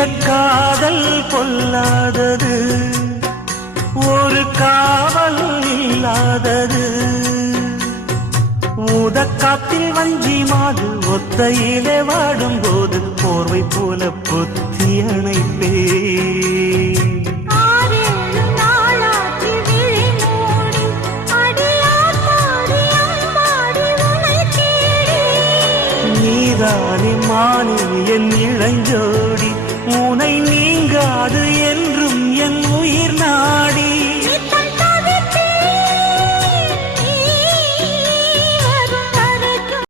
காதல் பொல்லாதது, ஒரு காவல் இல்லாதது. ஊதக்காத்தில் வஞ்சி மாது ஒத்தையிலே வாடும் போது போர்வை போல பொத்தி அணைப்பே. நீதானே மானே என் இளஞ்சோடி, உனை நீங்காது என்